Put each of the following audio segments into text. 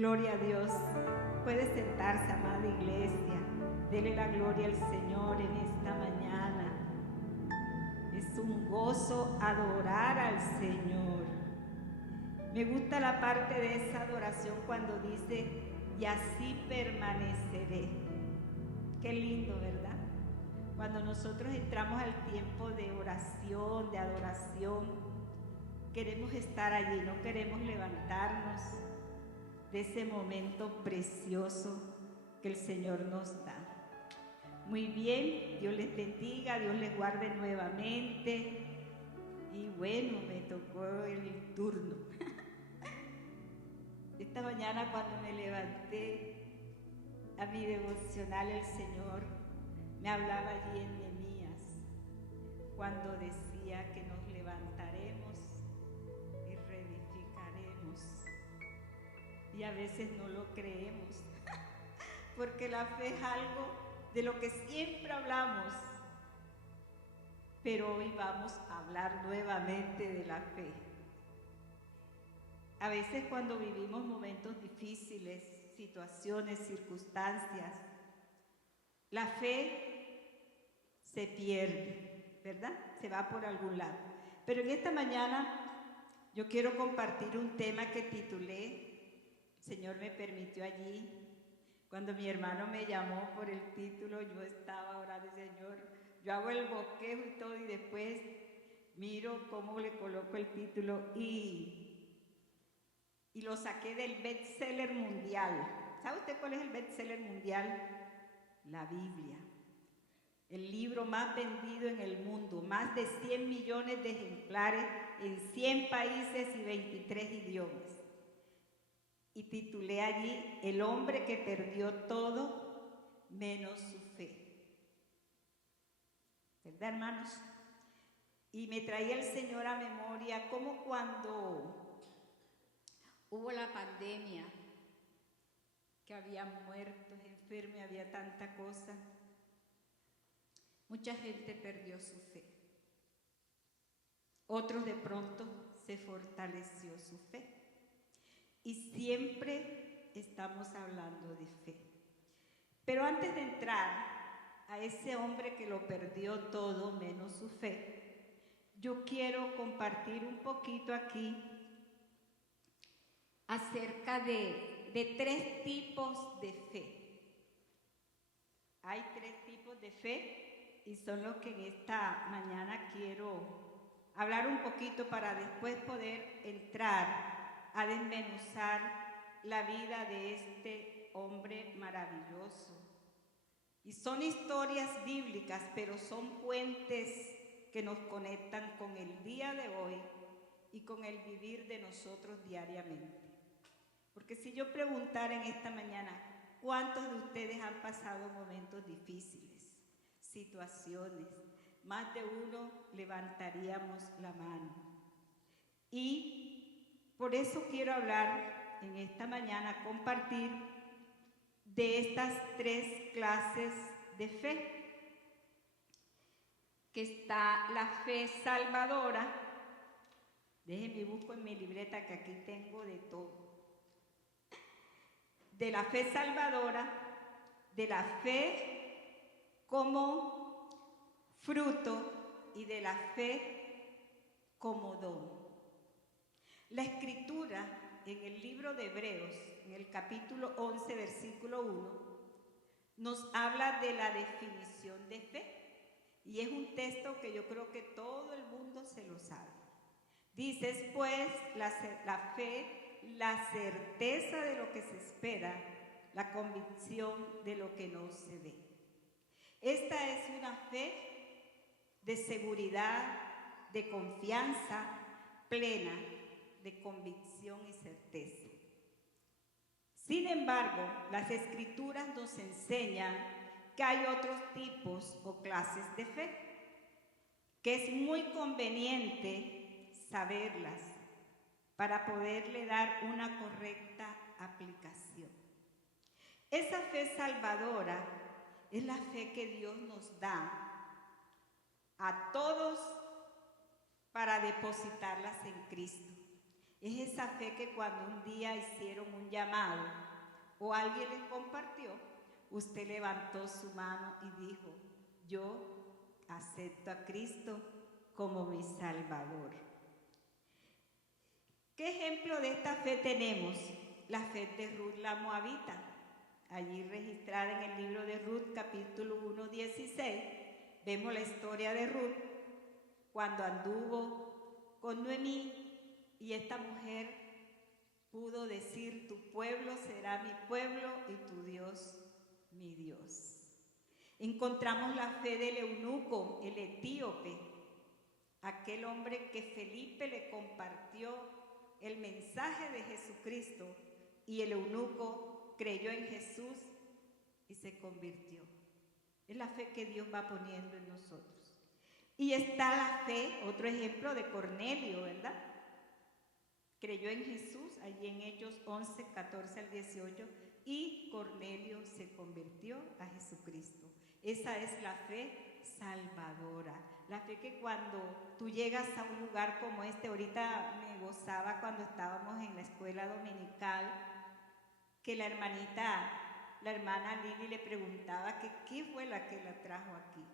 Gloria a Dios. Puede sentarse, amada iglesia. Dele la gloria al Señor en esta mañana. Es un gozo adorar al Señor. Me gusta la parte de esa adoración cuando dice, y así permaneceré. Qué lindo, ¿verdad? Cuando nosotros entramos al tiempo de oración, de adoración, queremos estar allí, no queremos levantarnos de ese momento precioso que el Señor nos da. Muy bien, Dios les bendiga, Dios les guarde nuevamente. Y bueno, me tocó el turno. Esta mañana cuando me levanté a mi devocional, el Señor me hablaba allí en Nehemías, cuando decía que nos levantaremos y reedificaremos. Y a veces no lo creemos, porque la fe es algo de lo que siempre hablamos, pero hoy vamos a hablar nuevamente de la fe. A veces cuando vivimos momentos difíciles, situaciones, circunstancias, la fe se pierde, ¿verdad? Se va por algún lado. Pero en esta mañana yo quiero compartir un tema que titulé, el Señor me permitió allí, cuando mi hermano me llamó por el título, yo estaba orando, Señor, yo hago el bosquejo y todo, y después miro cómo le coloco el título y lo saqué del bestseller mundial. ¿Sabe usted cuál es el bestseller mundial? La Biblia. El libro más vendido en el mundo, más de 100 millones de ejemplares en 100 países y 23 idiomas. Y titulé allí, El hombre que perdió todo menos su fe. ¿Verdad, hermanos? Y me traía el Señor a memoria como cuando hubo la pandemia, que había muertos, enfermos, había tanta cosa. Mucha gente perdió su fe. Otros de pronto se fortaleció su fe. Y siempre estamos hablando de fe. Pero antes de entrar a ese hombre que lo perdió todo menos su fe, yo quiero compartir un poquito aquí acerca de 3 tipos de fe. Hay 3 tipos de fe y son los que en esta mañana quiero hablar un poquito para después poder entrar a desmenuzar la vida de este hombre maravilloso. Y son historias bíblicas, pero son puentes que nos conectan con el día de hoy y con el vivir de nosotros diariamente. Porque si yo preguntara en esta mañana, ¿cuántos de ustedes han pasado momentos difíciles, situaciones? Más de uno levantaríamos la mano. Y por eso quiero hablar en esta mañana, compartir de estas 3 clases de fe. Que está la fe salvadora. Déjenme busco en mi libreta que aquí tengo de todo. De la fe salvadora, de la fe como fruto y de la fe como don. La Escritura en el libro de Hebreos, en el capítulo 11, versículo 1, nos habla de la definición de fe. Y es un texto que yo creo que todo el mundo se lo sabe. Dice, pues, la fe, la certeza de lo que se espera, la convicción de lo que no se ve. Esta es una fe de seguridad, de confianza plena, de convicción y certeza. Sin embargo, las Escrituras nos enseñan que hay otros tipos o clases de fe, que es muy conveniente saberlas para poderle dar una correcta aplicación. Esa fe salvadora es la fe que Dios nos da a todos para depositarlas en Cristo. Es esa fe que cuando un día hicieron un llamado o alguien les compartió, usted levantó su mano y dijo, yo acepto a Cristo como mi Salvador. ¿Qué ejemplo de esta fe tenemos? La fe de Ruth la Moabita, allí registrada en el libro de Ruth, capítulo 1, 16. Vemos la historia de Ruth cuando anduvo con Noemí y esta mujer pudo decir, tu pueblo será mi pueblo y tu Dios mi Dios. Encontramos la fe del eunuco, el etíope, aquel hombre que Felipe le compartió el mensaje de Jesucristo y el eunuco creyó en Jesús y se convirtió. Es la fe que Dios va poniendo en nosotros. Y está la fe, otro ejemplo de Cornelio, ¿verdad? Creyó en Jesús, allí en Hechos 11, 14 al 18, y Cornelio se convirtió a Jesucristo. Esa es la fe salvadora. La fe que cuando tú llegas a un lugar como este, ahorita me gozaba cuando estábamos en la escuela dominical, que la hermana Lili le preguntaba que qué fue la que la trajo aquí.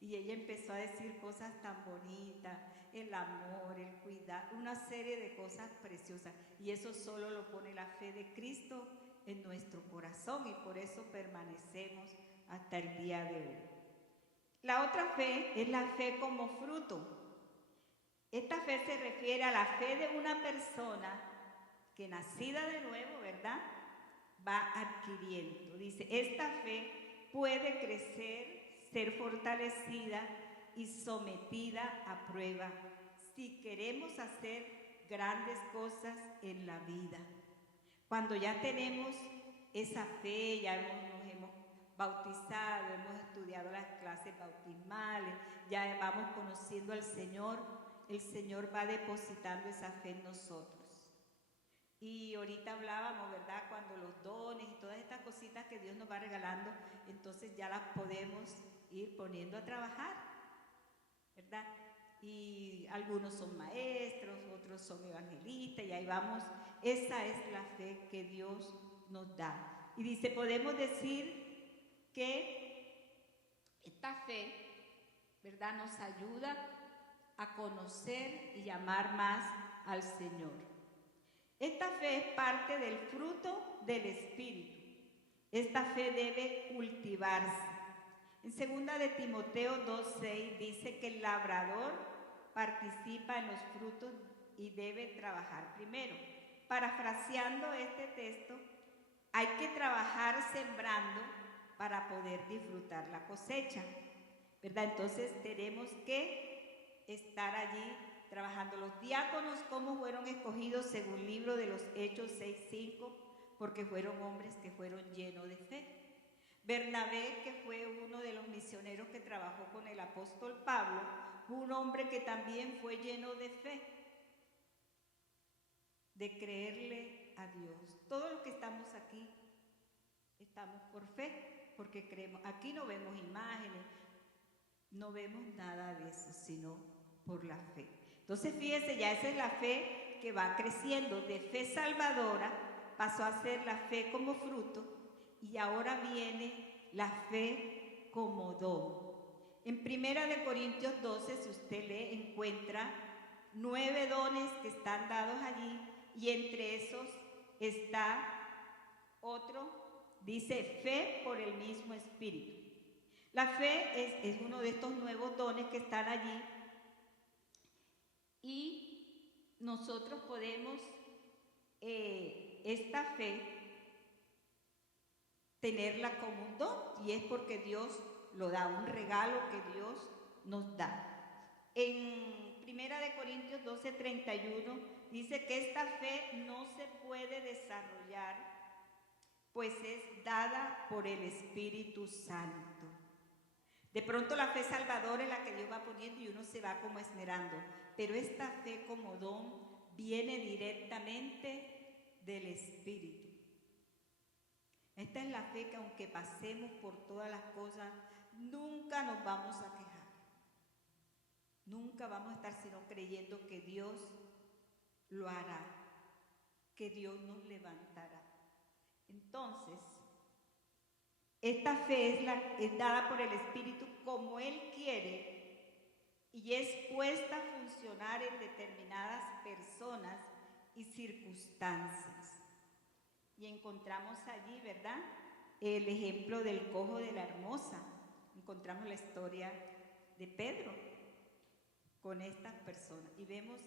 Y ella empezó a decir cosas tan bonitas, el amor, el cuidado, una serie de cosas preciosas. Y eso solo lo pone la fe de Cristo en nuestro corazón y por eso permanecemos hasta el día de hoy. La otra fe es la fe como fruto. Esta fe se refiere a la fe de una persona que nacida de nuevo, ¿verdad? Va adquiriendo. Dice, esta fe puede crecer, ser fortalecida y sometida a prueba si queremos hacer grandes cosas en la vida. Cuando ya tenemos esa fe, ya nos hemos bautizado, hemos estudiado las clases bautismales, ya vamos conociendo al Señor, el Señor va depositando esa fe en nosotros. Y ahorita hablábamos, ¿verdad? Cuando los dones y todas estas cositas que Dios nos va regalando, entonces ya las podemos ir poniendo a trabajar, ¿verdad? Y algunos son maestros, otros son evangelistas, y ahí vamos. Esa es la fe que Dios nos da. Y dice, podemos decir que esta fe, ¿verdad?, nos ayuda a conocer y amar más al Señor. Esta fe es parte del fruto del Espíritu. Esta fe debe cultivarse. En 2 de Timoteo 2:6 dice que el labrador participa en los frutos y debe trabajar primero. Parafraseando este texto, hay que trabajar sembrando para poder disfrutar la cosecha, ¿verdad? Entonces tenemos que estar allí trabajando. Los diáconos, ¿cómo fueron escogidos? Según el libro de los Hechos 6:5, porque fueron hombres que fueron llenos de fe. Bernabé, que fue uno de los misioneros que trabajó con el apóstol Pablo, fue un hombre que también fue lleno de fe, de creerle a Dios. Todos los que estamos aquí estamos por fe, porque creemos. Aquí no vemos imágenes, no vemos nada de eso, sino por la fe. Entonces fíjense, ya esa es la fe que va creciendo. De fe salvadora pasó a ser la fe como fruto y ahora viene la fe como don. En 1 Corintios 12, si usted lee, encuentra 9 dones que están dados allí y entre esos está otro, dice fe por el mismo Espíritu. La fe es uno de estos nuevos dones que están allí y nosotros podemos esta fe tenerla como un don y es porque Dios lo da, un regalo que Dios nos da. En 1 Corintios 12:31 dice que esta fe no se puede desarrollar pues es dada por el Espíritu Santo. De pronto la fe salvadora es la que Dios va poniendo y uno se va como esmerando, pero esta fe como don viene directamente del Espíritu. Esta es la fe que aunque pasemos por todas las cosas, nunca nos vamos a quejar. Nunca vamos a estar sino creyendo que Dios lo hará. que Dios nos levantará. Entonces, esta fe es dada por el Espíritu como Él quiere y es puesta a funcionar en determinadas personas y circunstancias. Y encontramos allí, ¿verdad?, el ejemplo del cojo de la Hermosa. Encontramos la historia de Pedro con estas personas. Y vemos,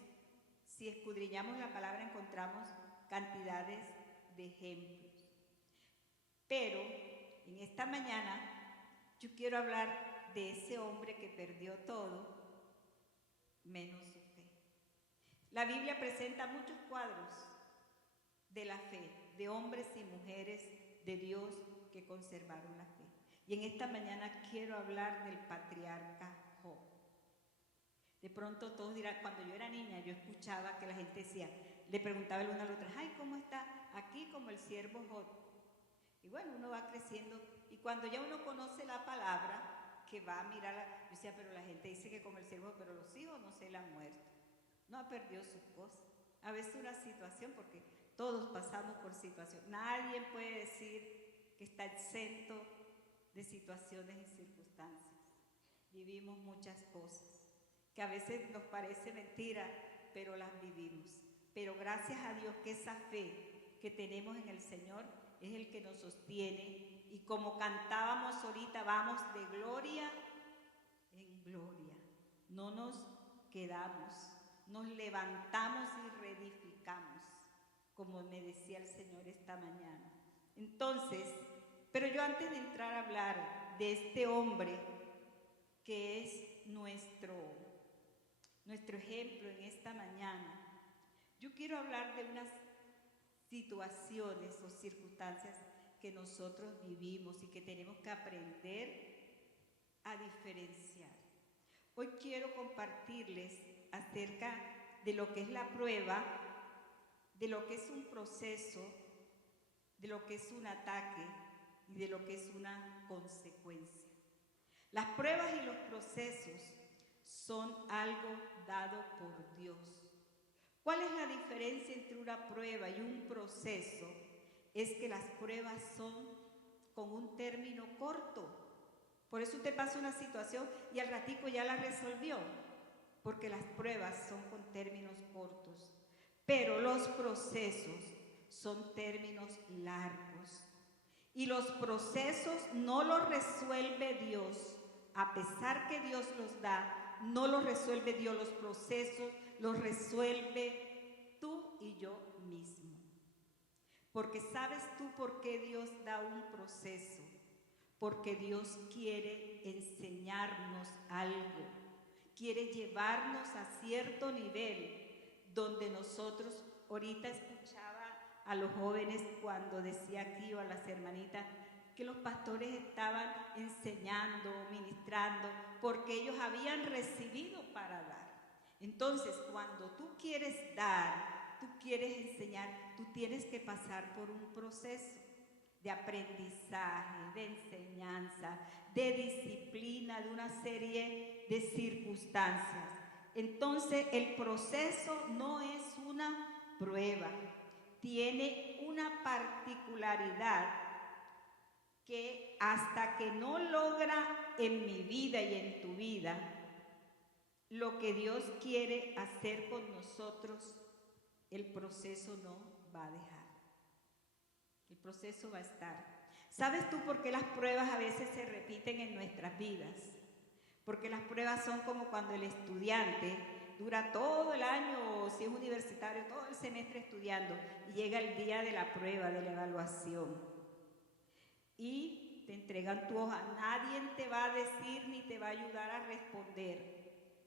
si escudriñamos la palabra, encontramos cantidades de ejemplos. Pero en esta mañana yo quiero hablar de ese hombre que perdió todo, menos su fe. La Biblia presenta muchos cuadros de la fe, de hombres y mujeres de Dios que conservaron la fe. Y en esta mañana quiero hablar del patriarca Job. De pronto todos dirán, cuando yo era niña yo escuchaba que la gente decía, le preguntaba el uno al otro, ay, ¿cómo está? Aquí como el siervo Job. Y bueno, uno va creciendo y cuando ya uno conoce la palabra, que va a mirar, yo decía, pero la gente dice que como el siervo, pero los hijos no se le han muerto. No ha perdido sus cosas. A veces una situación, porque todos pasamos por situaciones. Nadie puede decir que está exento de situaciones y circunstancias. Vivimos muchas cosas que a veces nos parece mentira, pero las vivimos. Pero gracias a Dios que esa fe que tenemos en el Señor es el que nos sostiene. Y como cantábamos ahorita, vamos de gloria en gloria. No nos quedamos, nos levantamos y reedificamos, como me decía el Señor esta mañana. Entonces, pero yo antes de entrar a hablar de este hombre que es nuestro ejemplo en esta mañana, yo quiero hablar de unas situaciones o circunstancias que nosotros vivimos y que tenemos que aprender a diferenciar. Hoy quiero compartirles acerca de lo que es la prueba, de lo que es un proceso, de lo que es un ataque y de lo que es una consecuencia. Las pruebas y los procesos son algo dado por Dios. ¿Cuál es la diferencia entre una prueba y un proceso? Es que las pruebas son con un término corto. Por eso usted pasa una situación y al ratico ya la resolvió, porque las pruebas son con términos cortos. Pero los procesos son términos largos. Y los procesos no los resuelve Dios. A pesar que Dios los da, no los resuelve Dios. Los procesos los resuelve tú y yo mismo. Porque ¿sabes tú por qué Dios da un proceso? Porque Dios quiere enseñarnos algo. Quiere llevarnos a cierto nivel donde nosotros, ahorita escuchaba a los jóvenes cuando decía aquí o a las hermanitas que los pastores estaban enseñando, ministrando, porque ellos habían recibido para dar. Entonces, cuando tú quieres dar, tú quieres enseñar, tú tienes que pasar por un proceso de aprendizaje, de enseñanza, de disciplina, de una serie de circunstancias. Entonces, el proceso no es una prueba, tiene una particularidad que hasta que no logra en mi vida y en tu vida lo que Dios quiere hacer con nosotros, el proceso no va a dejar. El proceso va a estar. ¿Sabes tú por qué las pruebas a veces se repiten en nuestras vidas? Porque las pruebas son como cuando el estudiante dura todo el año, o si es universitario, todo el semestre estudiando, y llega el día de la prueba, de la evaluación. Y te entregan tu hoja. Nadie te va a decir ni te va a ayudar a responder.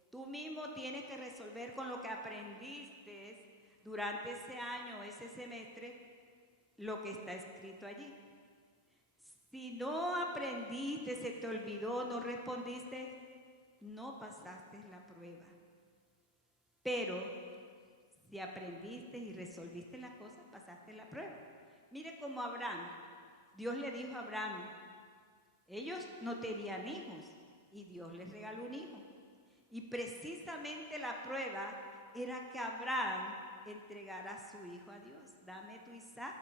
Tú mismo tienes que resolver con lo que aprendiste durante ese año, ese semestre, lo que está escrito allí. Si no aprendiste, se te olvidó, no respondiste, no pasaste la prueba. Pero si aprendiste y resolviste las cosas, pasaste la prueba. Mire como Abraham, Dios le dijo a Abraham, ellos no tenían hijos y Dios les regaló un hijo. Y precisamente la prueba era que Abraham entregar a su hijo a Dios. Dame tu Isaac.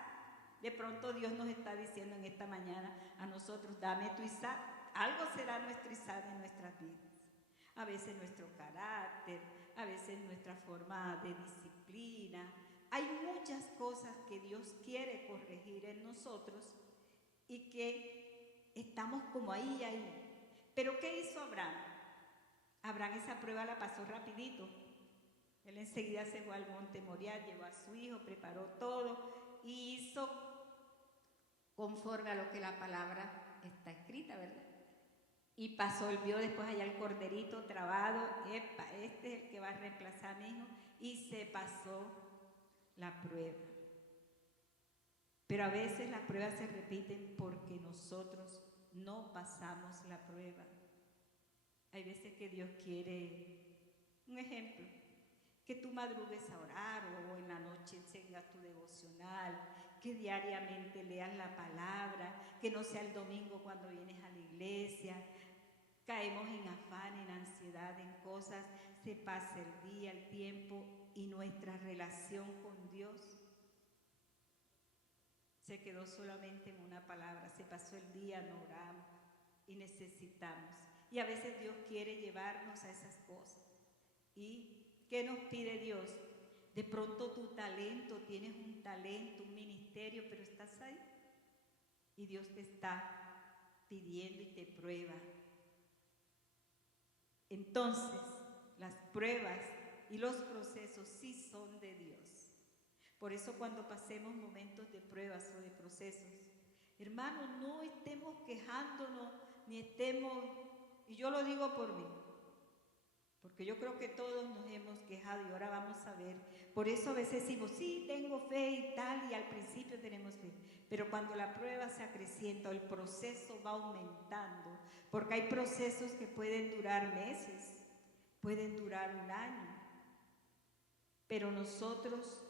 De pronto Dios nos está diciendo en esta mañana a nosotros, dame tu Isaac. Algo será nuestro Isaac en nuestras vidas. A veces nuestro carácter, a veces nuestra forma de disciplina. Hay muchas cosas que Dios quiere corregir en nosotros y que estamos como ahí. Pero ¿qué hizo Abraham? Abraham esa prueba la pasó rapidito. Él enseguida se fue al monte Moriah, llevó a su hijo, preparó todo y hizo conforme a lo que la palabra está escrita, ¿verdad? Y pasó, él vio después allá el corderito trabado, epa, este es el que va a reemplazar a mi hijo, y se pasó la prueba. Pero a veces las pruebas se repiten porque nosotros no pasamos la prueba. Hay veces que Dios quiere, un ejemplo, que tú madrugues a orar o en la noche tengas tu devocional, que diariamente leas la palabra, que no sea el domingo cuando vienes a la iglesia. Caemos en afán, en ansiedad, en cosas, se pasa el día, el tiempo y nuestra relación con Dios se quedó solamente en una palabra, se pasó el día, no oramos y necesitamos. Y a veces Dios quiere llevarnos a esas cosas. ¿Y qué nos pide Dios? De pronto tu talento, tienes un talento, un ministerio, pero estás ahí. Y Dios te está pidiendo y te prueba. Entonces, las pruebas y los procesos sí son de Dios. Por eso cuando pasemos momentos de pruebas o de procesos, hermanos, no estemos quejándonos, ni estemos, y yo lo digo por mí, porque yo creo que todos nos hemos quejado y ahora vamos a ver. Por eso a veces decimos, sí, tengo fe y tal, y al principio tenemos fe. Pero cuando la prueba se acrecienta, el proceso va aumentando, porque hay procesos que pueden durar meses, pueden durar un año. Pero nosotros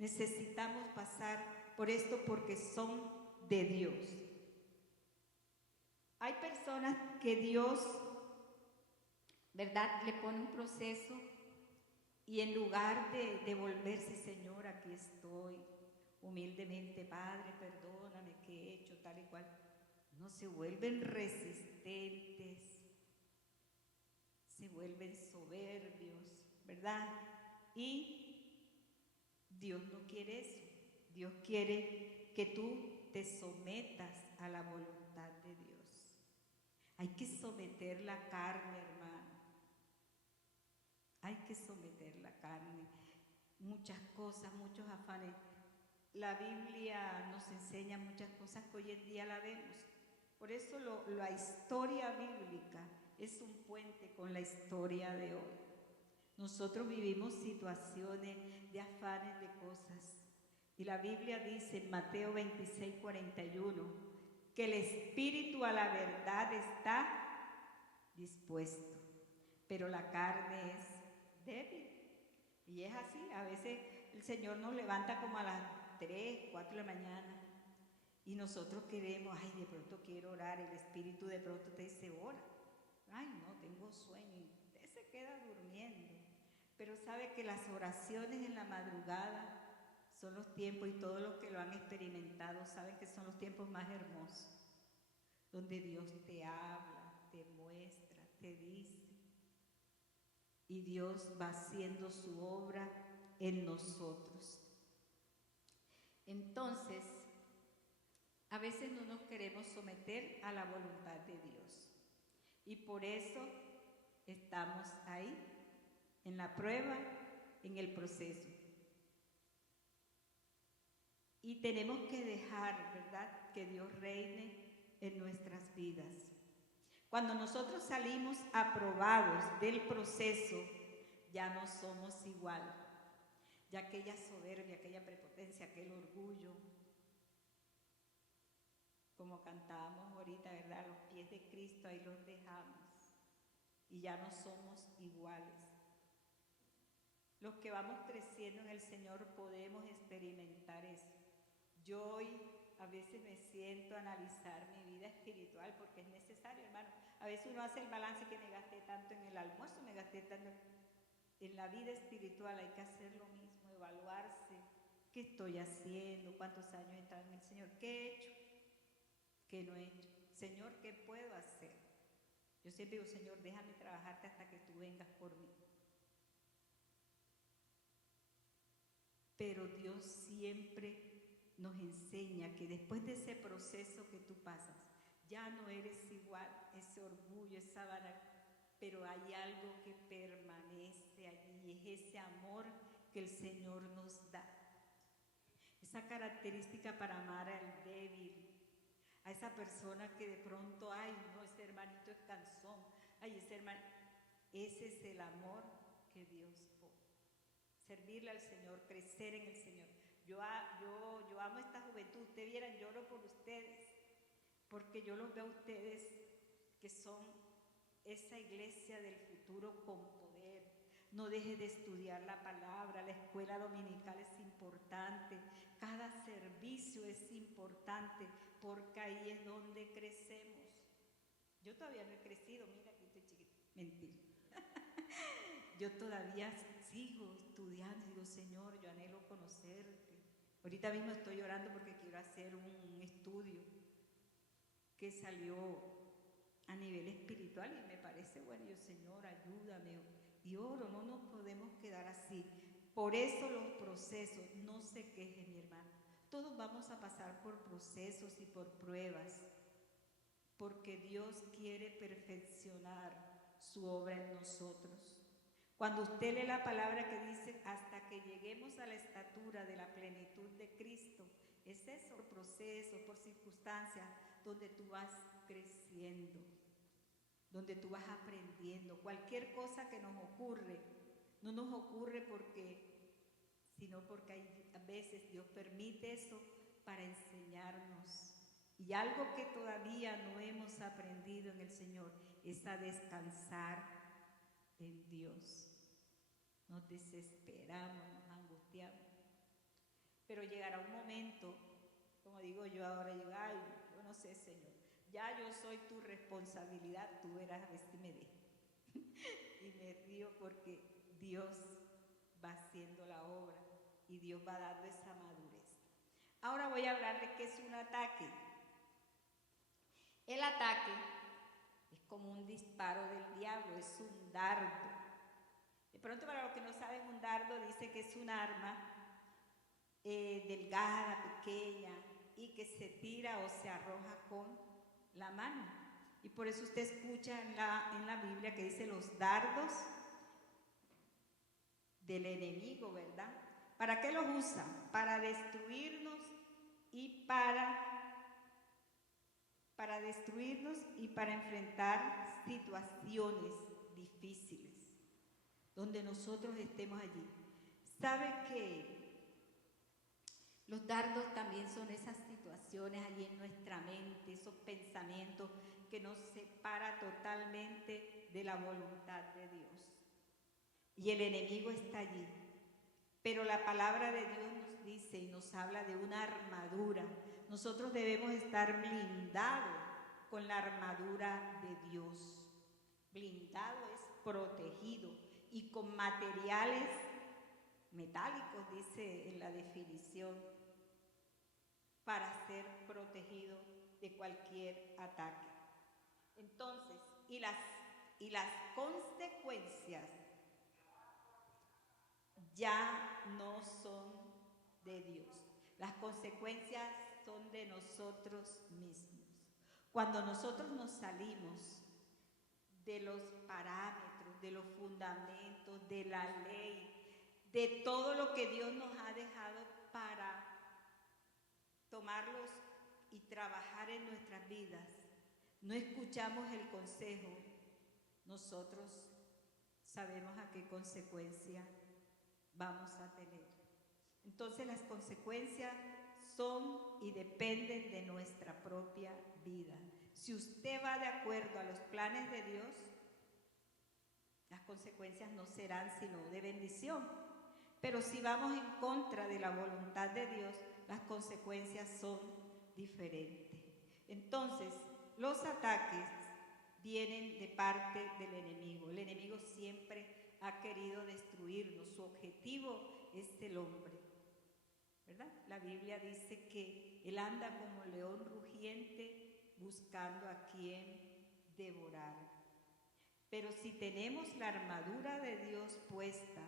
necesitamos pasar por esto porque son de Dios. Hay personas que Dios, ¿verdad?, le pone un proceso y en lugar de volverse, Señor, aquí estoy, humildemente, Padre, perdóname que he hecho tal y cual, no, se vuelven resistentes, se vuelven soberbios, ¿verdad? Y Dios no quiere eso. Dios quiere que tú te sometas a la voluntad de Dios. Hay que someter la carne, hermano. Hay que someter la carne. Muchas cosas, muchos afanes. La Biblia nos enseña muchas cosas que hoy en día la vemos. Por eso la historia bíblica es un puente con la historia de hoy. Nosotros vivimos situaciones de afanes, de cosas. Y la Biblia dice en Mateo 26:41 que el espíritu a la verdad está dispuesto, pero la carne es débil. Y es así, a veces el Señor nos levanta como a las 3, 4 de la mañana y nosotros queremos, ay, de pronto quiero orar, el espíritu de pronto te dice, ora. Ay, no, tengo sueño y usted se queda durmiendo. Pero sabe que las oraciones en la madrugada son los tiempos, y todos los que lo han experimentado saben que son los tiempos más hermosos, donde Dios te habla, te muestra, te dice, y Dios va haciendo su obra en nosotros. Entonces, a veces no nos queremos someter a la voluntad de Dios, y por eso estamos ahí, en la prueba, en el proceso. Y tenemos que dejar, ¿verdad?, que Dios reine en nuestras vidas. Cuando nosotros salimos aprobados del proceso, ya no somos igual. Ya aquella soberbia, aquella prepotencia, aquel orgullo, como cantábamos ahorita, ¿verdad?, los pies de Cristo, ahí los dejamos. Y ya no somos iguales. Los que vamos creciendo en el Señor podemos experimentar eso. Yo hoy a veces me siento a analizar mi vida espiritual porque es necesario, hermano. A veces uno hace el balance que me gasté tanto en el almuerzo, me gasté tanto en la vida espiritual. Hay que hacer lo mismo, evaluarse. ¿Qué estoy haciendo? ¿Cuántos años he estado en el Señor? ¿Qué he hecho? ¿Qué no he hecho? Señor, ¿qué puedo hacer? Yo siempre digo, Señor, déjame trabajarte hasta que tú vengas por mí. Pero Dios siempre nos enseña que después de ese proceso que tú pasas, ya no eres igual, ese orgullo, esa vanidad, pero hay algo que permanece allí, es ese amor que el Señor nos da. Esa característica para amar al débil, a esa persona que de pronto, ay, no, ese hermanito es cansón, ay, ese hermano, ese es el amor que Dios pone. Servirle al Señor, crecer en el Señor. Yo amo esta juventud, ustedes vieran, lloro por ustedes, porque yo los veo a ustedes que son esa iglesia del futuro con poder. No deje de estudiar la palabra, la escuela dominical es importante, cada servicio es importante, porque ahí es donde crecemos. Yo todavía no he crecido, mira que estoy chiquita, mentira. Yo todavía sigo estudiando, digo, Señor, yo anhelo conocerte. Ahorita mismo estoy orando porque quiero hacer un estudio que salió a nivel espiritual y me parece bueno. Yo, Señor, ayúdame. Y oro, no nos podemos quedar así. Por eso los procesos, no se queje, mi hermano. Todos vamos a pasar por procesos y por pruebas, porque Dios quiere perfeccionar su obra en nosotros. Cuando usted lee la palabra que dice, hasta que lleguemos a la estatura de la plenitud de Cristo, es eso, por procesos, por circunstancias, donde tú vas creciendo, donde tú vas aprendiendo. Cualquier cosa que nos ocurre, no nos ocurre sino porque a veces Dios permite eso para enseñarnos. Y algo que todavía no hemos aprendido en el Señor es a descansar en Dios. Nos desesperamos, nos angustiamos. Pero llegará un momento, como digo yo ahora, ay, yo no sé, Señor, ya yo soy tu responsabilidad, tú verás a ver si me dejas. Y me río porque Dios va haciendo la obra y Dios va dando esa madurez. Ahora voy a hablarles qué es un ataque. El ataque es como un disparo del diablo, es un dardo. De pronto, para los que no saben, un dardo dice que es un arma delgada, pequeña, y que se tira o se arroja con la mano. Y por eso usted escucha en la Biblia que dice los dardos del enemigo, ¿verdad? ¿Para qué los usa? Para destruirnos y para destruirnos y para enfrentar situaciones difíciles, donde nosotros estemos allí. ¿Sabe que los dardos también son esas situaciones allí en nuestra mente, esos pensamientos que nos separan totalmente de la voluntad de Dios? Y el enemigo está allí. Pero la palabra de Dios nos dice y nos habla de una armadura. Nosotros debemos estar blindados con la armadura de Dios. Blindado es protegido y con materiales metálicos, dice en la definición, para ser protegido de cualquier ataque. Entonces, y las consecuencias ya no son de Dios. Las consecuencias son de nosotros mismos. Cuando nosotros nos salimos de los parámetros, de los fundamentos, de la ley, de todo lo que Dios nos ha dejado para tomarlos y trabajar en nuestras vidas, no escuchamos el consejo, nosotros sabemos a qué consecuencia vamos a tener. Entonces las consecuencias son y dependen de nuestra propia vida. Si usted va de acuerdo a los planes de Dios, las consecuencias no serán sino de bendición. Pero si vamos en contra de la voluntad de Dios, las consecuencias son diferentes. Entonces, los ataques vienen de parte del enemigo. El enemigo siempre ha querido destruirnos. Su objetivo es el hombre, ¿verdad? La Biblia dice que él anda como león rugiente buscando a quien devorar. Pero si tenemos la armadura de Dios puesta,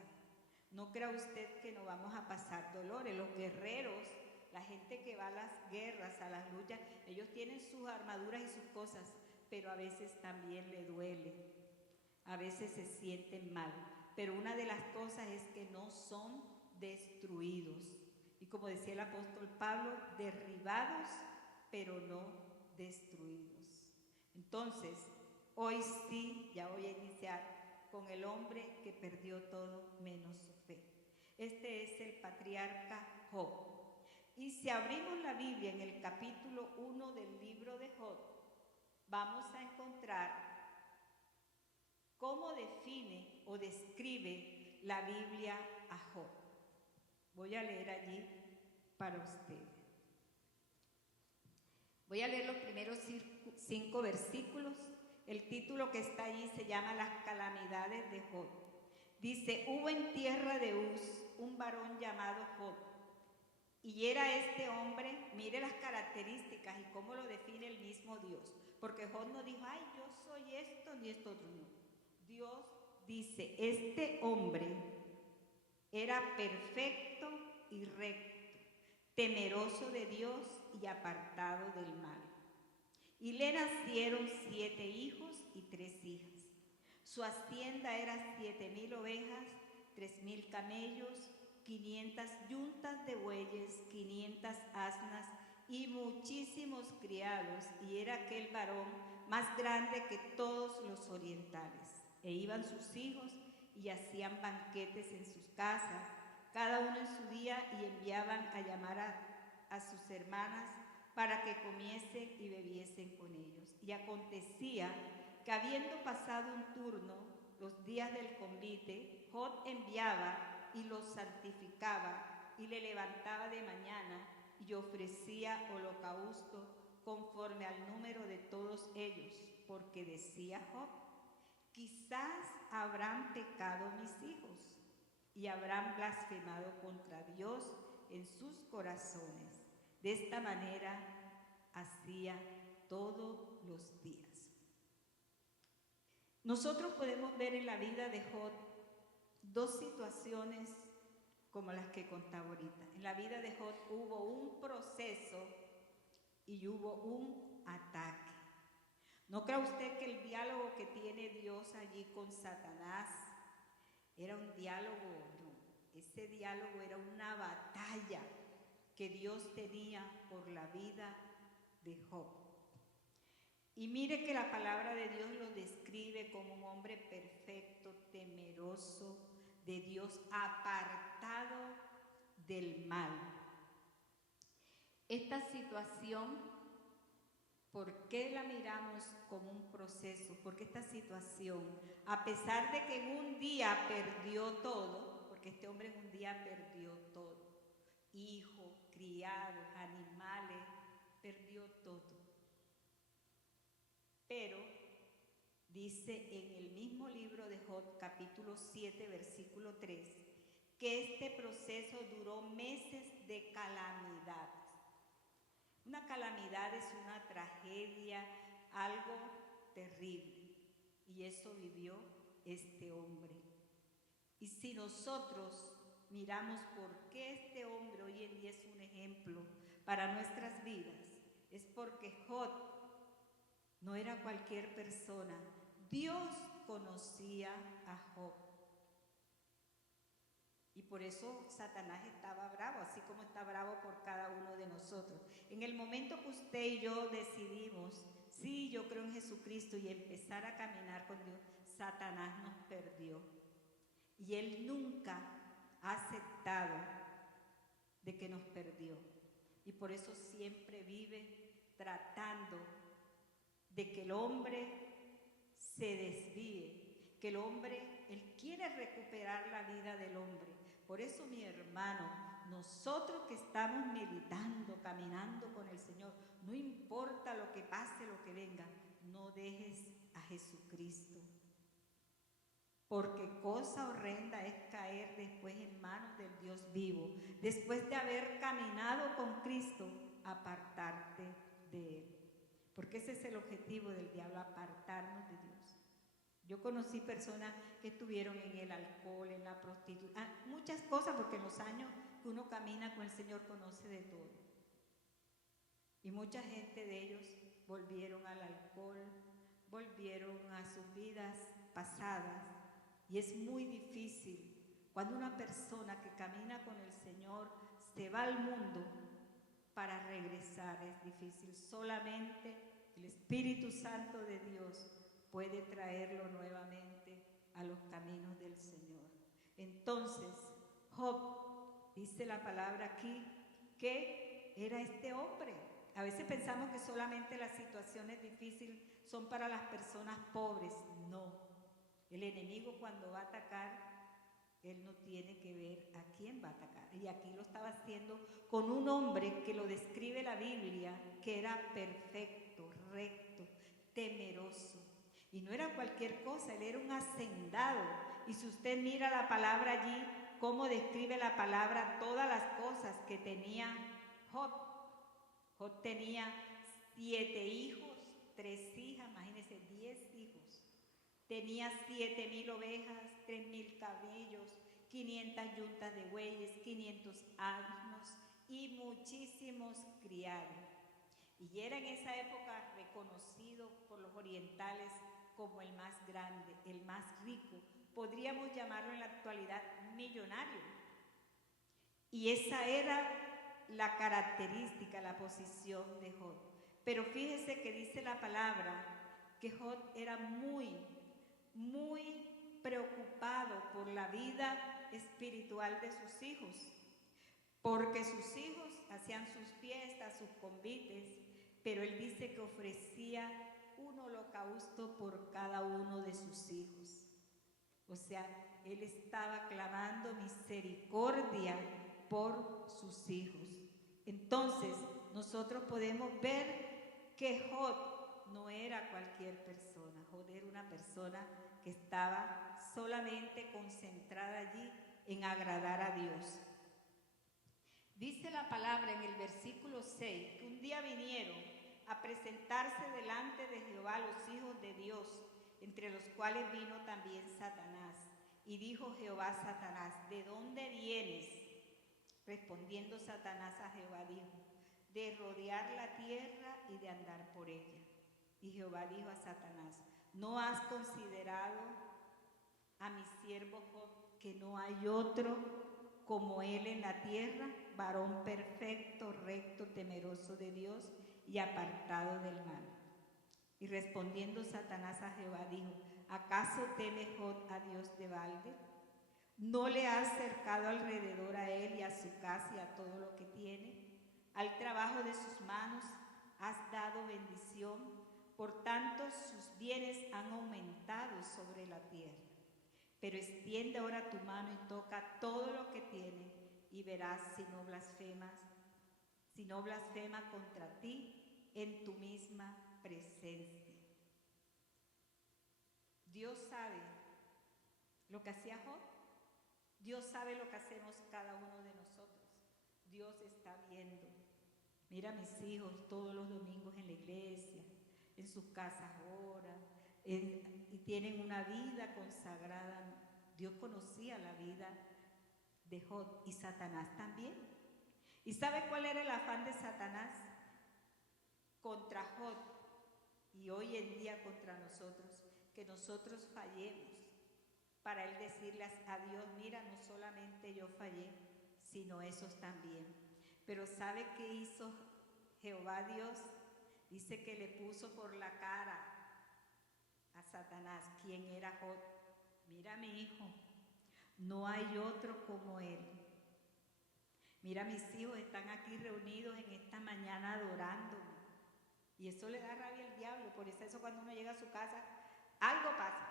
no crea usted que no vamos a pasar dolores. Los guerreros, la gente que va a las guerras, a las luchas, ellos tienen sus armaduras y sus cosas, pero a veces también le duele, a veces se sienten mal. Pero una de las cosas es que no son destruidos. Y como decía el apóstol Pablo, derribados, pero no destruidos. Entonces, hoy sí, ya voy a iniciar con el hombre que perdió todo menos su fe. Este es el patriarca Job. Y si abrimos la Biblia en el capítulo 1 del libro de Job, vamos a encontrar cómo define o describe la Biblia a Job. Voy a leer allí para ustedes. Voy a leer los primeros 5 versículos. El título que está allí se llama Las calamidades de Job. Dice: hubo en tierra de Uz un varón llamado Job, y era este hombre, mire las características y cómo lo define el mismo Dios, porque Job no dijo, ay, yo soy esto ni esto otro, no. Dios dice, este hombre era perfecto y recto, temeroso de Dios y apartado del mal. Y le nacieron 7 hijos y 3 hijas. Su hacienda era 7,000 ovejas, 3,000 camellos, 500 yuntas de bueyes, 500 asnas y muchísimos criados. Y era aquel varón más grande que todos los orientales. E iban sus hijos y hacían banquetes en sus casas, cada uno en su día, y enviaban a llamar a sus hermanas para que comiesen y bebiesen con ellos. Y acontecía que habiendo pasado un turno, los días del convite, Job enviaba y los santificaba y le levantaba de mañana y ofrecía holocausto conforme al número de todos ellos, porque decía Job, quizás habrán pecado mis hijos y habrán blasfemado contra Dios en sus corazones. De esta manera hacía todos los días. Nosotros podemos ver en la vida de Job 2 situaciones como las que contaba ahorita. En la vida de Job hubo un proceso y hubo un ataque. ¿No cree usted que el diálogo que tiene Dios allí con Satanás era un diálogo? No, ese diálogo era una batalla que Dios tenía por la vida de Job. Y mire que la palabra de Dios lo describe como un hombre perfecto, temeroso de Dios, apartado del mal. Esta situación, ¿por qué la miramos como un proceso? Porque esta situación, a pesar de que en un día perdió todo, porque este hombre en un día perdió todo, hijos, criados, animales, perdió todo. Pero dice en el mismo libro de Job, capítulo 7, versículo 3, que este proceso duró meses de calamidades. Una calamidad es una tragedia, algo terrible. Y eso vivió este hombre. Y si nosotros miramos por qué este hombre hoy en día es un ejemplo para nuestras vidas, es porque Job no era cualquier persona. Dios conocía a Job. Y por eso Satanás estaba bravo, así como está bravo por cada uno de nosotros. En el momento que usted y yo decidimos, sí, yo creo en Jesucristo, y empezar a caminar con Dios, Satanás nos perdió. Y él nunca ha aceptado de que nos perdió. Y por eso siempre vive tratando de que el hombre se desvíe, que el hombre, él quiere recuperar la vida del hombre. Por eso, mi hermano, nosotros que estamos militando, caminando con el Señor, no importa lo que pase, lo que venga, no dejes a Jesucristo. porque cosa horrenda es caer después en manos del Dios vivo, después de haber caminado con Cristo, apartarte de Él. Porque ese es el objetivo del diablo, apartarnos de Dios. Yo conocí personas que estuvieron en el alcohol, en la prostitución, muchas cosas, porque en los años que uno camina con el Señor conoce de todo. Y mucha gente de ellos volvieron al alcohol, volvieron a sus vidas pasadas. Y es muy difícil cuando una persona que camina con el Señor se va al mundo para regresar. Es difícil. Solamente el Espíritu Santo de Dios puede traerlo nuevamente a los caminos del Señor. Entonces, Job, dice la palabra aquí, que era este hombre. A veces pensamos que solamente las situaciones difíciles son para las personas pobres. No. El enemigo cuando va a atacar, él no tiene que ver a quién va a atacar. Y aquí lo estaba haciendo con un hombre que lo describe la Biblia, que era perfecto, recto, temeroso. Y no era cualquier cosa, él era un hacendado. Y si usted mira la palabra allí, cómo describe la palabra todas las cosas que tenía Job. Job tenía 7 hijos, 3 hijas, imagínense, 10 hijos. Tenía 7,000 ovejas, 3,000 caballos, 500 yuntas de bueyes, 500 asnos y muchísimos criados. Y era en esa época reconocido por los orientales como el más grande, el más rico. Podríamos llamarlo en la actualidad millonario. Y esa era la característica, la posición de Job. Pero fíjese que dice la palabra que Job era muy preocupado por la vida espiritual de sus hijos, porque sus hijos hacían sus fiestas, sus convites, pero él dice que ofrecía un holocausto por cada uno de sus hijos. O sea, él estaba clamando misericordia por sus hijos. Entonces, nosotros podemos ver que Job no era cualquier persona. Job era una persona que estaba solamente concentrada allí en agradar a Dios. Dice la palabra en el versículo 6 que un día vinieron a presentarse delante de Jehová los hijos de Dios, entre los cuales vino también Satanás. Y dijo Jehová a Satanás, ¿de dónde vienes? Respondiendo Satanás a Jehová dijo, de rodear la tierra y de andar por ella. Y Jehová dijo a Satanás, ¿no has considerado a mi siervo Job, que no hay otro como él en la tierra, varón perfecto, recto, temeroso de Dios y apartado del mal? Y respondiendo Satanás a Jehová dijo, ¿acaso teme Job a Dios de balde? ¿No le has cercado alrededor a él y a su casa y a todo lo que tiene? Al trabajo de sus manos has dado bendición, por tanto sus bienes han aumentado sobre la tierra. Pero extiende ahora tu mano y toca todo lo que tiene y verás si no blasfema contra ti en tu misma presencia. Dios sabe lo que hacía Job. Dios sabe lo que hacemos cada uno de nosotros. Dios está viendo. Mira a mis hijos todos los domingos en la iglesia, en sus casas oran, y tienen una vida consagrada. Dios conocía la vida de Job y Satanás también. ¿Y sabe cuál era el afán de Satanás? Contra Job y hoy en día contra nosotros, que nosotros fallemos, para él decirles a Dios, mira, no solamente yo fallé, sino esos también. Pero ¿sabe qué hizo Jehová Dios? Dice que le puso por la cara a Satanás, ¿quién era Job? Mira, mi hijo, no hay otro como él. Mira, mis hijos están aquí reunidos en esta mañana adorándome. Y eso le da rabia al diablo, por eso cuando uno llega a su casa, algo pasa.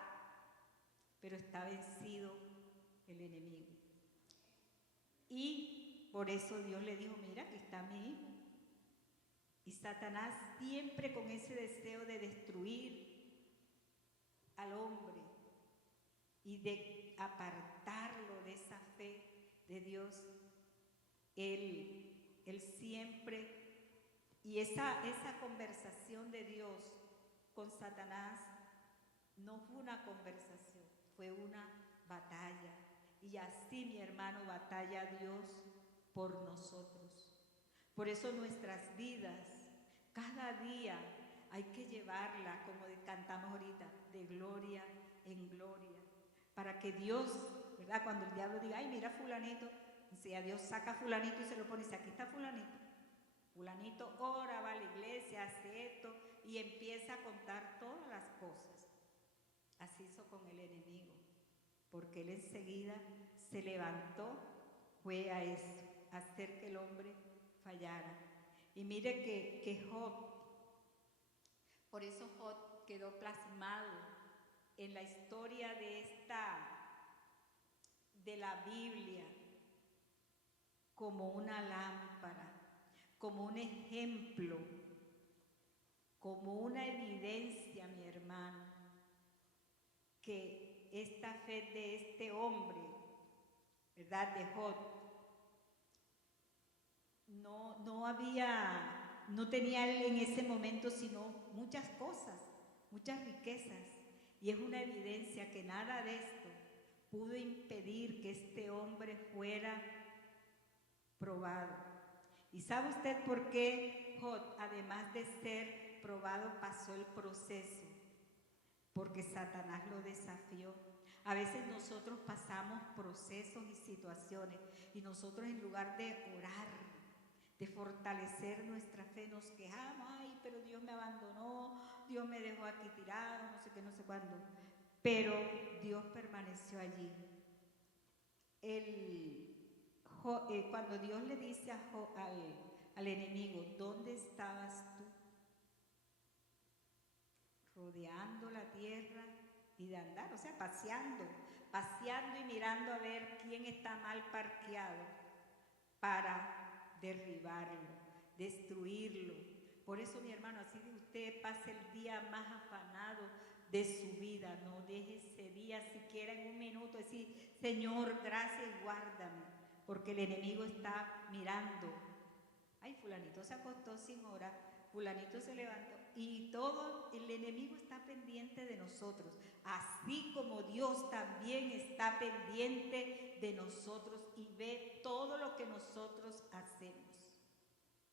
Pero está vencido el enemigo. Y por eso Dios le dijo, mira, aquí está mi hijo. Y Satanás siempre con ese deseo de destruir al hombre, y de apartarlo de esa fe de Dios, él siempre, y esa conversación de Dios con Satanás no fue una conversación, fue una batalla. Y así, mi hermano, batalla Dios por nosotros. Por eso nuestras vidas, cada día hay que llevarla, como cantamos ahorita, de gloria en gloria, para que Dios, ¿verdad? Cuando el diablo diga, ay, mira fulanito, si a Dios saca fulanito y se lo pone, dice, aquí está fulanito. Fulanito ora, va a la iglesia, hace esto y empieza a contar todas las cosas. Así hizo con el enemigo, porque él enseguida se levantó, fue a eso, a hacer que el hombre fallara. Y mire que Job, por eso Job quedó plasmado en la historia de la Biblia, como una lámpara, como un ejemplo, como una evidencia, mi hermano, que esta fe de este hombre, ¿verdad?, de Job, no tenía él en ese momento sino muchas cosas, muchas riquezas, y es una evidencia que nada de esto pudo impedir que este hombre fuera probado. ¿Y sabe usted por qué Job, además de ser probado, pasó el proceso? Porque Satanás lo desafió. A veces nosotros pasamos procesos y situaciones y nosotros, en lugar de orar, de fortalecer nuestra fe, nos quejamos, ay, pero Dios me abandonó, Dios me dejó aquí tirado, no sé qué, no sé cuándo. Pero Dios permaneció allí. Cuando Dios le dice al enemigo, ¿dónde estabas tú? Rodeando la tierra y de andar, o sea, paseando y mirando a ver quién está mal parqueado para derribarlo, destruirlo. Por eso, mi hermano, así de usted pase el día más afanado de su vida, no deje ese día siquiera en un minuto decir, Señor, gracias y guárdame, porque el enemigo está mirando. Ay, fulanito se acostó sin orar, fulanito se levantó, y todo el enemigo está pendiente de nosotros, así como Dios también está pendiente de nosotros y ve todo lo que nosotros hacemos.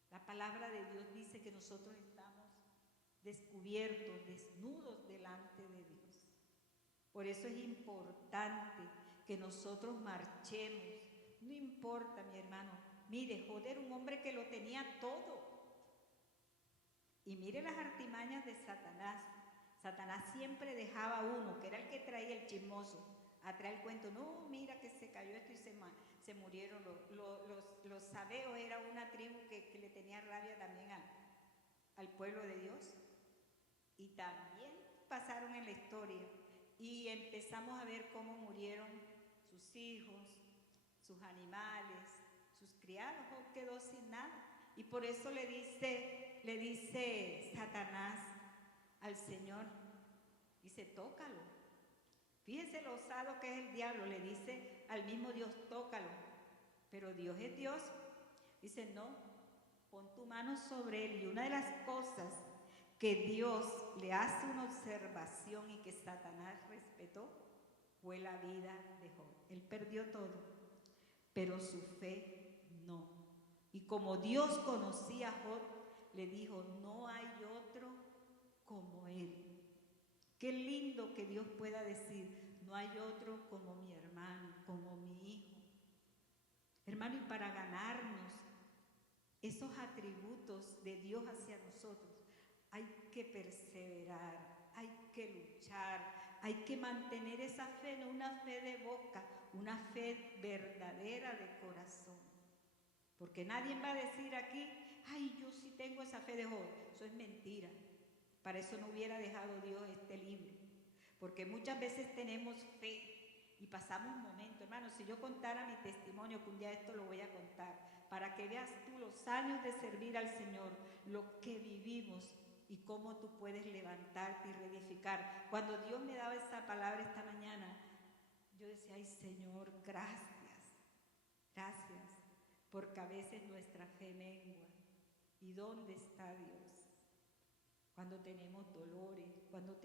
La palabra de Dios dice que nosotros estamos descubiertos, desnudos delante de Dios. Por eso es importante que nosotros marchemos. No importa, mi hermano, mire, Job era un hombre que lo tenía todo. Y mire las artimañas de Satanás. Satanás siempre dejaba a uno, que era el que traía el chismoso, a traer el cuento. No, mira que se cayó esto y se murieron. Los sabeos era una tribu que le tenía rabia también al pueblo de Dios. Y también pasaron en la historia. Y empezamos a ver cómo murieron sus hijos, sus animales, sus criados. Job quedó sin nada. Y por eso le dice Satanás al Señor, dice, tócalo. Fíjese lo osado que es el diablo, le dice al mismo Dios, tócalo. Pero Dios es Dios. Dice, no, pon tu mano sobre él. Y una de las cosas que Dios le hace una observación y que Satanás respetó fue la vida de Job. Él perdió todo, pero su fe no. Y como Dios conocía a Job, le dijo, no hay otro como él. Qué lindo que Dios pueda decir, no hay otro como mi hermano, como mi hijo. Hermano, y para ganarnos esos atributos de Dios hacia nosotros, hay que perseverar, hay que luchar, hay que mantener esa fe, no una fe de boca, una fe verdadera de corazón. Porque nadie va a decir aquí, ay, yo sí tengo esa fe de Job. Eso es mentira. Para eso no hubiera dejado Dios este libro. Porque muchas veces tenemos fe y pasamos momentos. Hermano, si yo contara mi testimonio, que un día esto lo voy a contar, para que veas tú los años de servir al Señor, lo que vivimos y cómo tú puedes levantarte y reedificar. Cuando Dios me daba esa palabra esta mañana, yo decía, ay Señor, gracias, gracias, porque a veces nuestra fe mengua. ¿Y dónde está Dios? Cuando tenemos dolores, cuando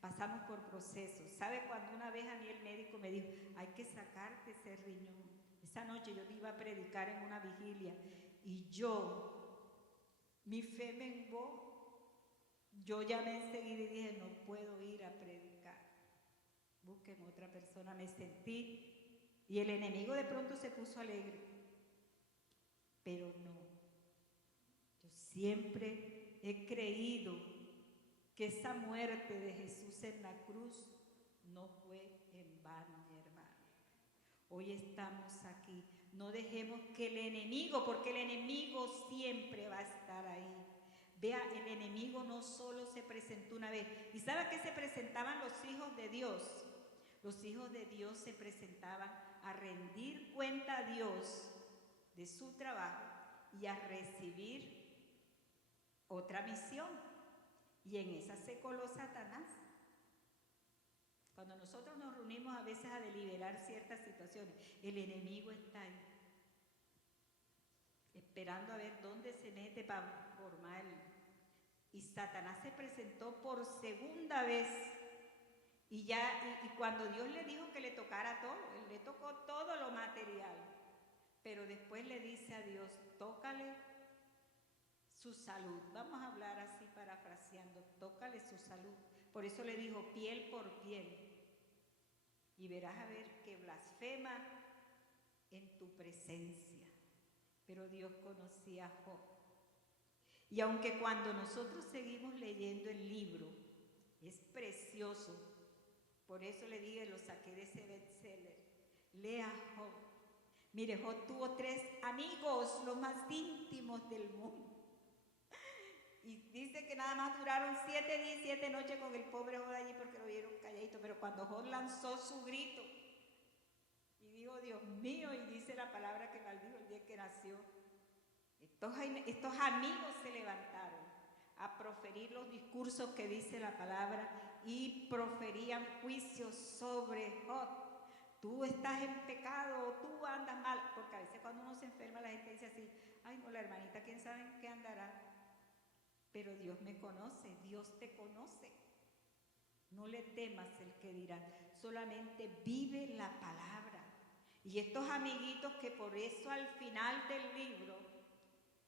pasamos por procesos. ¿Sabe cuando una vez a mí el médico me dijo, hay que sacarte ese riñón? Esa noche yo iba a predicar en una vigilia y mi fe menguó. Yo llamé enseguida y dije, no puedo ir a predicar. Busquen otra persona. Me sentí y el enemigo de pronto se puso alegre. Pero no. Yo siempre he creído que esa muerte de Jesús en la cruz no fue en vano, mi hermano. Hoy estamos aquí. No dejemos que el enemigo, porque el enemigo siempre va a estar ahí. Vea, el enemigo no solo se presentó una vez. ¿Y sabe a qué se presentaban los hijos de Dios? Los hijos de Dios se presentaban a rendir cuenta a Dios de su trabajo y a recibir otra misión. Y en esa se coló Satanás. Cuando nosotros nos reunimos a veces a deliberar ciertas situaciones, el enemigo está ahí, esperando a ver dónde se mete para formar. Y Satanás se presentó por segunda vez. Y cuando Dios le dijo que le tocara todo, él le tocó todo lo material. Pero después le dice a Dios, tócale su salud. Vamos a hablar así parafraseando, tócale su salud. Por eso le dijo piel por piel. Y verás a ver que blasfema en tu presencia. Pero Dios conocía a Job. Y aunque cuando nosotros seguimos leyendo el libro, es precioso. Por eso le dije, lo saqué de ese bestseller. Lea Job. Mire, Job tuvo 3 amigos, los más íntimos del mundo. Y dice que nada más duraron 7 días y 7 noches con el pobre Job allí porque lo vieron calladito. Pero cuando Job lanzó su grito y dijo, Dios mío, y dice la palabra que maldijo el día que nació, estos amigos se levantaron a proferir los discursos que dice la palabra y proferían juicios sobre Job. Tú estás en pecado, tú andas mal, porque a veces cuando uno se enferma la gente dice así, ay no, la hermanita, quién sabe en qué andará. Pero Dios me conoce, Dios te conoce. No le temas el que dirán, solamente vive la palabra. Y estos amiguitos que por eso al final del libro,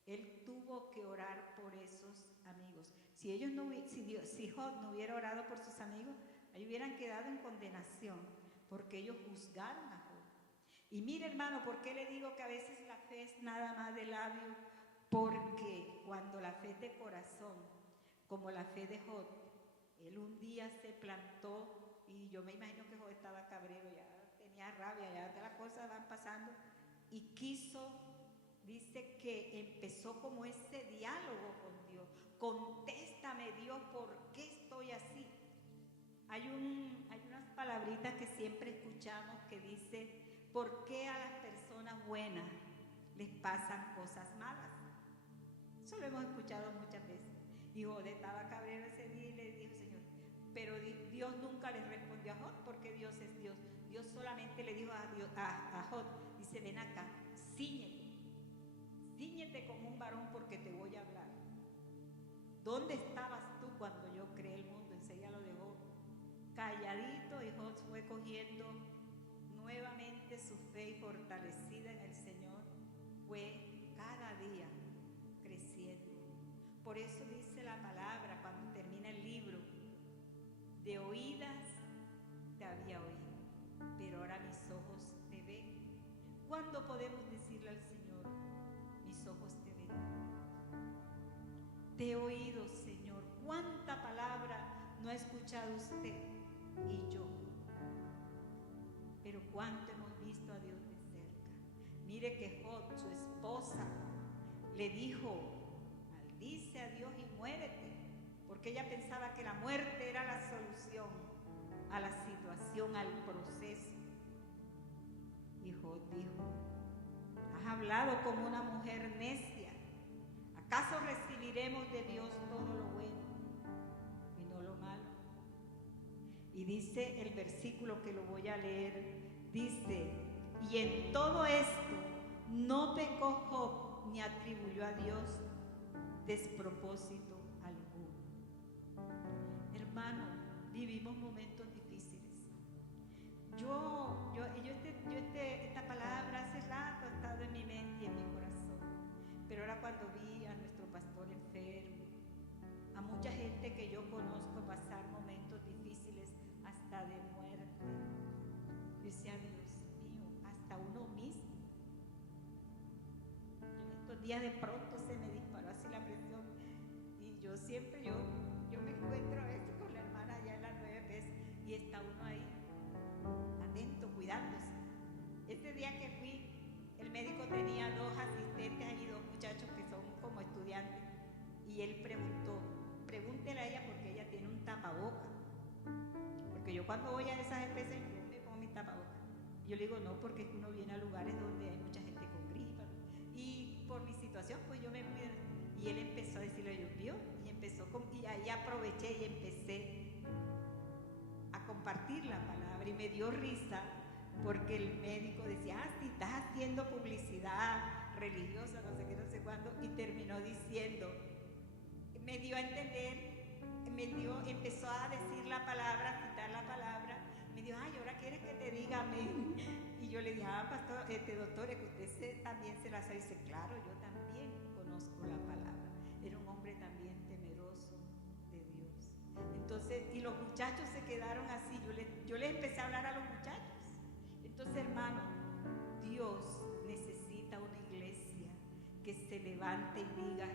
él tuvo que orar por esos amigos. Si Job no hubiera orado por sus amigos, ellos hubieran quedado en condenación, porque ellos juzgaron a Job. Y mire, hermano, ¿por qué le digo que a veces la fe es nada más de labio? Porque cuando la fe es de corazón, como la fe de Job, él un día se plantó, y yo me imagino que Job estaba cabrero, ya tenía rabia, ya las cosas van pasando, y dice que empezó como ese diálogo con Dios. Contéstame, Dios, ¿por qué estoy así? Hay unas palabritas que siempre escuchamos que dice, ¿por qué a las personas buenas les pasan cosas malas? Eso lo hemos escuchado muchas veces. Y Job estaba cabrero ese día y le dijo, Señor, pero Dios nunca le respondió a Job porque Dios es Dios. Dios solamente le dijo a Job, dice, ven acá, cíñete como un varón porque te voy a hablar. ¿Dónde estabas tú cuando yo creé el mundo? Enseguida lo dejó calladito y Job fue cogiendo nuevamente su fe y fortalecida en el Señor, fue cada día creciendo. Por eso dice la palabra cuando termina el libro, de oídas te había oído, pero ahora mis ojos te ven. ¿Cuándo podemos decirle al Señor, mis ojos te ven? Te he oído, Señor. ¿Cuánta palabra no ha escuchado usted y yo? Pero cuánto hemos visto a Dios de cerca. Mire que Job, su esposa, le dijo, maldice a Dios y muérete, porque ella pensaba que la muerte era la solución a la situación, al proceso. Y Job dijo, has hablado como una mujer necia. ¿Acaso recibiremos de Dios todo lo bueno y no lo malo? Y dice el versículo que lo voy a leer, dice: y en todo esto no pecó Job ni atribuyó a Dios despropósito alguno. Hermano, vivimos momentos difíciles. Esta palabra hace rato ha estado en mi mente y en mi corazón. Pero ahora cuando vi a nuestro pastor enfermo, a mucha gente que yo conozco pasar momentos difíciles hasta de muerte, yo decía, Dios mío, hasta uno mismo. En estos días de pronto se me disparó así la presión y yo me encuentro a veces con la hermana allá en las 9 veces y está uno ahí atento, cuidándose. Este día que fui, el médico tenía 2 asistentes y 2 muchachos que son como estudiantes y él preguntó: pregúntele a ella porque ella tiene un tapaboca, porque yo cuando voy a esas empresas yo me pongo mi tapaboca. Yo le digo no, porque uno viene a lugares donde hay mucha gente con gripa y por mi situación pues yo me cuido. Y él empezó a decirle, yo vio, y ahí aproveché y empecé a compartir la palabra y me dio risa porque el médico decía, si estás haciendo publicidad religiosa, no sé qué, no sé cuándo, y terminó diciendo, me dio a entender, empezó a decir la palabra, a citar la palabra, me dijo, ay, ¿ahora quieres que te diga amén? Y yo le dije, pastor, doctor, es que usted también se la sabe. Dice, claro, yo también conozco la palabra. Era un hombre también temeroso de Dios. Entonces, y los muchachos se quedaron así, yo les empecé a hablar a los muchachos. Entonces, hermano, Dios necesita una iglesia que se levante y diga,